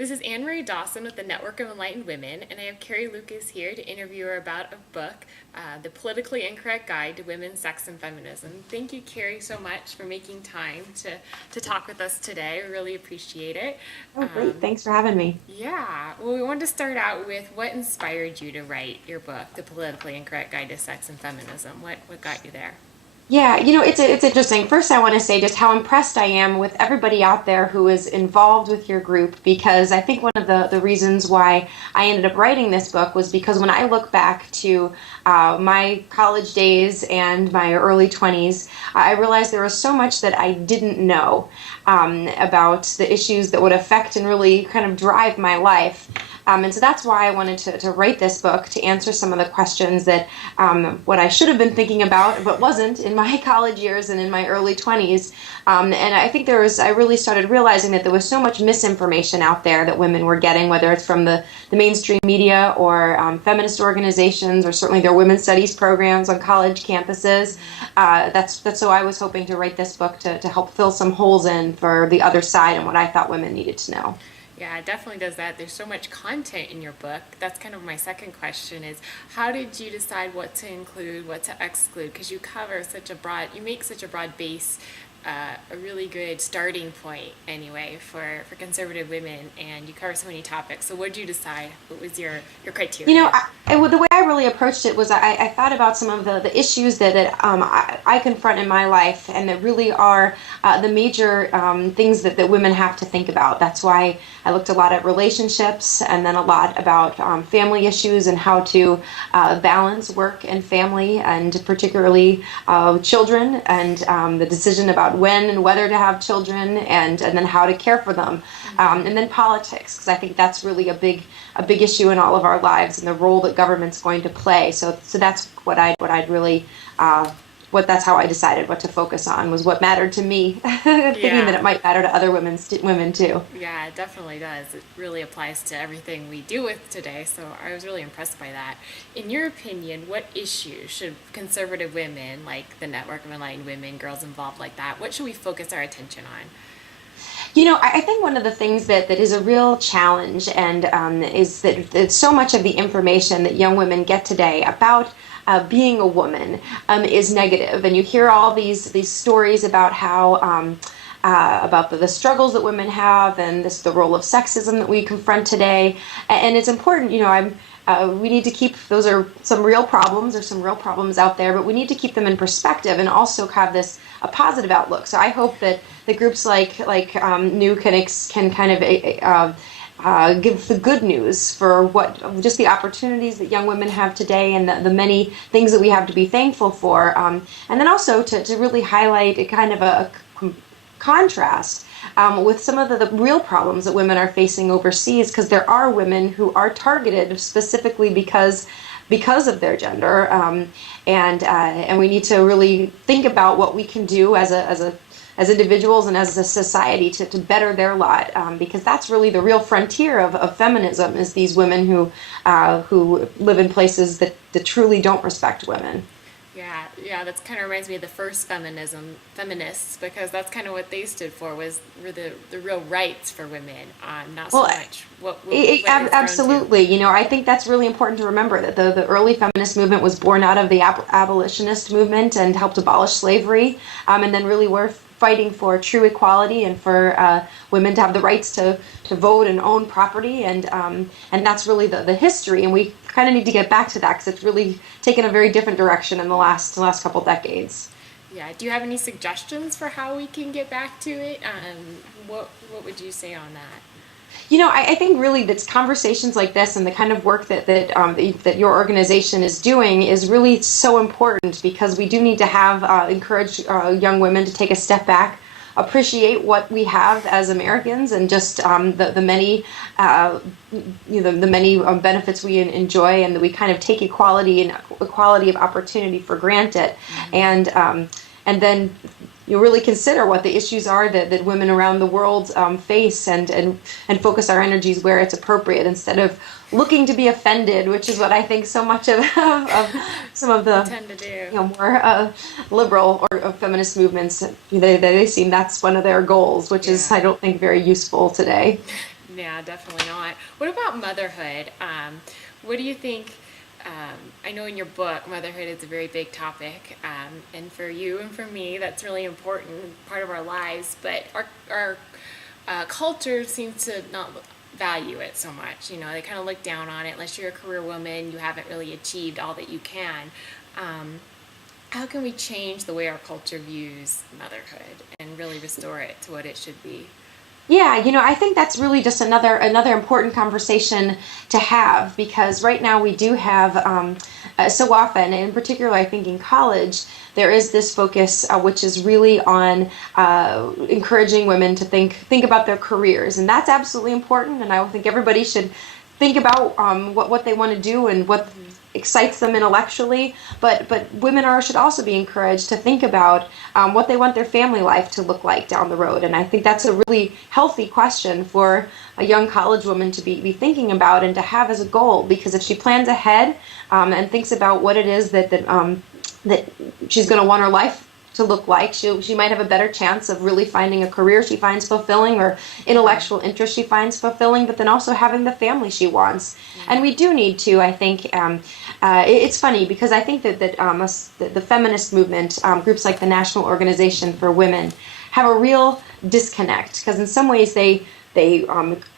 This is Anne Marie Dawson with the Network of Enlightened Women, and I have Carrie Lukas here to interview her about a book, The Politically Incorrect Guide to Women, Sex, and Feminism. Thank you, Carrie, so much for making time to talk with us today. We really appreciate it. Oh, great. Thanks for having me. Yeah, well, we wanted to start out with what inspired you to write your book, The Politically Incorrect Guide to Sex and Feminism. What got you there? Yeah, it's interesting. First, I want to say just how impressed I am with everybody out there who is involved with your group, because I think one of the reasons why I ended up writing this book was because when I look back to my college days and my early 20s, I realized there was so much that I didn't know about the issues that would affect and really kind of drive my life. And so that's why I wanted to write this book, to answer some of the questions that what I should have been thinking about but wasn't in my college years and in my early 20s. And I think I really started realizing that there was so much misinformation out there that women were getting, whether it's from the mainstream media or feminist organizations, or certainly their women's studies programs on college campuses. That's so I was hoping to write this book to help fill some holes in for the other side and what I thought women needed to know. Yeah, it definitely does that. There's so much content in your book. That's kind of my second question is, how did you decide what to include, what to exclude? Because you make such a broad base, a really good starting point anyway for conservative women, and you cover so many topics. So what did you decide? What was your criteria? The way I really approached it was I thought about some of the issues that I confront in my life, and that really are the major things that women have to think about. That's why I looked a lot at relationships, and then a lot about family issues and how to balance work and family, and particularly children, and the decision about when and whether to have children, and then how to care for them, and then politics, because I think that's really a big issue in all of our lives, and the role that government's going to play. So that's that's how I decided what to focus on, was what mattered to me, thinking that it might matter to other women too. Yeah, it definitely does. It really applies to everything we deal with today, so I was really impressed by that. In your opinion, what issues should conservative women, like the Network of Enlightened Women, Girls Involved like that, what should we focus our attention on? I think one of the things that is a real challenge, and is that so much of the information that young women get today about being a woman is negative, and you hear all these stories about how about the struggles that women have, and the role of sexism that we confront today. And it's important, we need to keep, those are some real problems. There's some real problems out there, but we need to keep them in perspective and also have a positive outlook. So I hope that the groups like New can kind of give the good news for just the opportunities that young women have today, and the many things that we have to be thankful for, and then also to really highlight a kind of a contrast with some of the real problems that women are facing overseas, because there are women who are targeted specifically because of their gender, and we need to really think about what we can do as individuals and as a society to better their lot, because that's really the real frontier of feminism, is these women who live in places that truly don't respect women. Yeah, that's kind of reminds me of the first feminists, because that's kind of what they stood for, were the real rights for women, not so much absolutely. I think that's really important to remember, that the early feminist movement was born out of the abolitionist movement and helped abolish slavery, and then really were fighting for true equality and for women to have the rights to vote and own property, and that's really the history, and we kind of need to get back to that, because it's really taken a very different direction in the last couple decades. Yeah. Do you have any suggestions for how we can get back to it? What would you say on that? I think really that's conversations like this, and the kind of work that your organization is doing, is really so important, because we do need to encourage young women to take a step back, appreciate what we have as Americans, and just the many benefits we enjoy, and that we kind of take equality of opportunity for granted, and then you really consider what the issues are that women around the world face, and focus our energies where it's appropriate, instead of looking to be offended, which is what I think so much of some of the tend to do. More liberal or feminist movements. They seem that's one of their goals, which is, I don't think, very useful today. Yeah, definitely not. What about motherhood? What do you think? I know in your book, motherhood is a very big topic, and for you and for me, that's really important part of our lives. But our culture seems to not value it so much. They kind of look down on it. Unless you're a career woman, you haven't really achieved all that you can. How can we change the way our culture views motherhood and really restore it to what it should be? Yeah, I think that's really just another important conversation to have because right now we do have so often, and in particular, I think in college, there is this focus which is really on encouraging women to think about their careers, and that's absolutely important. And I think everybody should think about what they want to do and what excites them intellectually, but women should also be encouraged to think about what they want their family life to look like down the road. And I think that's a really healthy question for a young college woman to be thinking about and to have as a goal. Because if she plans ahead and thinks about what it is that she's going to want her life to look like, she might have a better chance of really finding a career she finds fulfilling or intellectual interest she finds fulfilling, but then also having the family she wants. And we do need to, I think, it's funny because I think that the feminist movement, groups like the National Organization for Women, have a real disconnect because in some ways they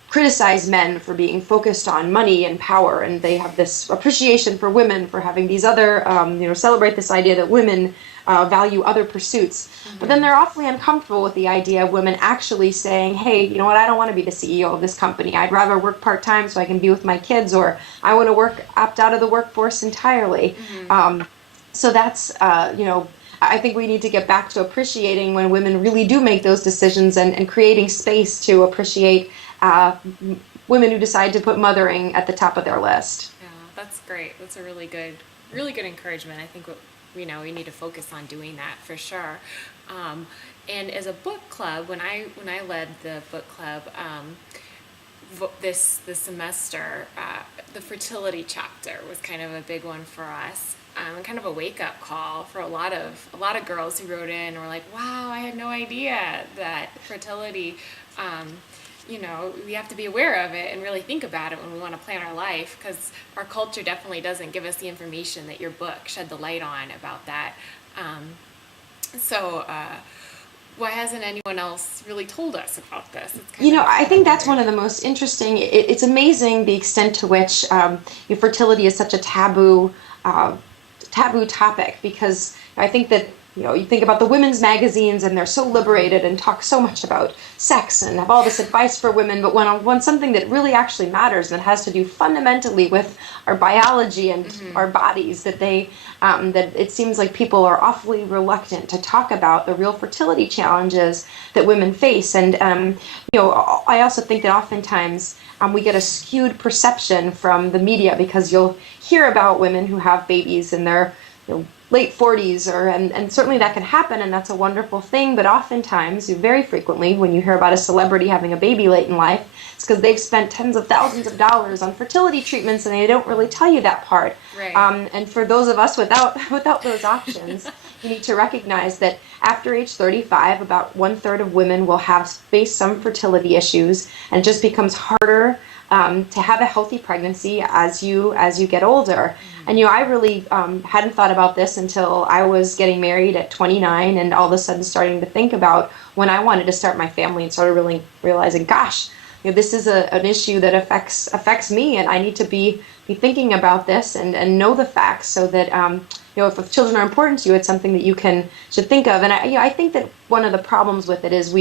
criticize men for being focused on money and power, and they have this appreciation for women for having these other, celebrate this idea that women value other pursuits. But then they're awfully uncomfortable with the idea of women actually saying, hey, you know what, I don't want to be the CEO of this company. I'd rather work part-time so I can be with my kids, or I want to opt out of the workforce entirely. So that's, I think we need to get back to appreciating when women really do make those decisions and creating space to appreciate women who decide to put mothering at the top of their list. Yeah, that's great. That's a really good encouragement. I think we need to focus on doing that for sure. And as a book club, when I led the book club this semester, the fertility chapter was kind of a big one for us. And kind of a wake-up call for a lot of girls who wrote in and were like, wow, I had no idea that fertility, we have to be aware of it and really think about it when we want to plan our life, because our culture definitely doesn't give us the information that your book shed the light on about that. Why hasn't anyone else really told us about this? I think that's one of the most interesting. It's amazing the extent to which fertility is such a taboo topic, because I think that you think about the women's magazines and they're so liberated and talk so much about sex and have all this advice for women, but when something that really actually matters and has to do fundamentally with our biology and our bodies, that it seems like people are awfully reluctant to talk about the real fertility challenges that women face. And I also think that oftentimes we get a skewed perception from the media, because you'll hear about women who have babies in their late 40s, and certainly that can happen, and that's a wonderful thing. But oftentimes, very frequently, when you hear about a celebrity having a baby late in life, it's because they've spent tens of thousands of dollars on fertility treatments, and they don't really tell you that part. Right. And for those of us without those options, you need to recognize that after age 35, about 1/3 of women will face some fertility issues, and it just becomes harder to have a healthy pregnancy as you get older. And I really hadn't thought about this until I was getting married at 29, and all of a sudden starting to think about when I wanted to start my family, and started really realizing, gosh, this is an issue that affects me, and I need to be thinking about this and know the facts, so that if children are important to you, it's something that you should think of. And I think that one of the problems with it is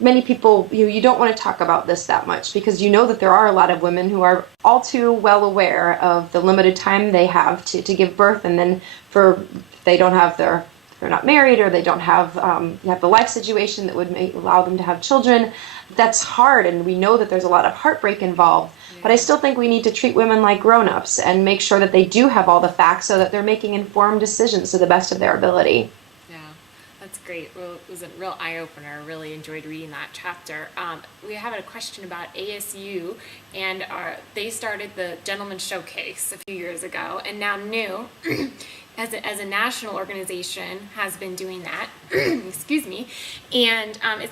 many people, you don't want to talk about this that much, because that there are a lot of women who are all too well aware of the limited time they have to give birth, and then they're not married, or they don't have the life situation that would allow them to have children. That's hard, and we know that there's a lot of heartbreak involved. But I still think we need to treat women like grown-ups and make sure that they do have all the facts, so that they're making informed decisions to the best of their ability. That's great. Well, it was a real eye-opener. I really enjoyed reading that chapter. We have a question about ASU, and they started the Gentleman's Showcase a few years ago, and now NEW, as a national organization, has been doing that. Excuse me. And it's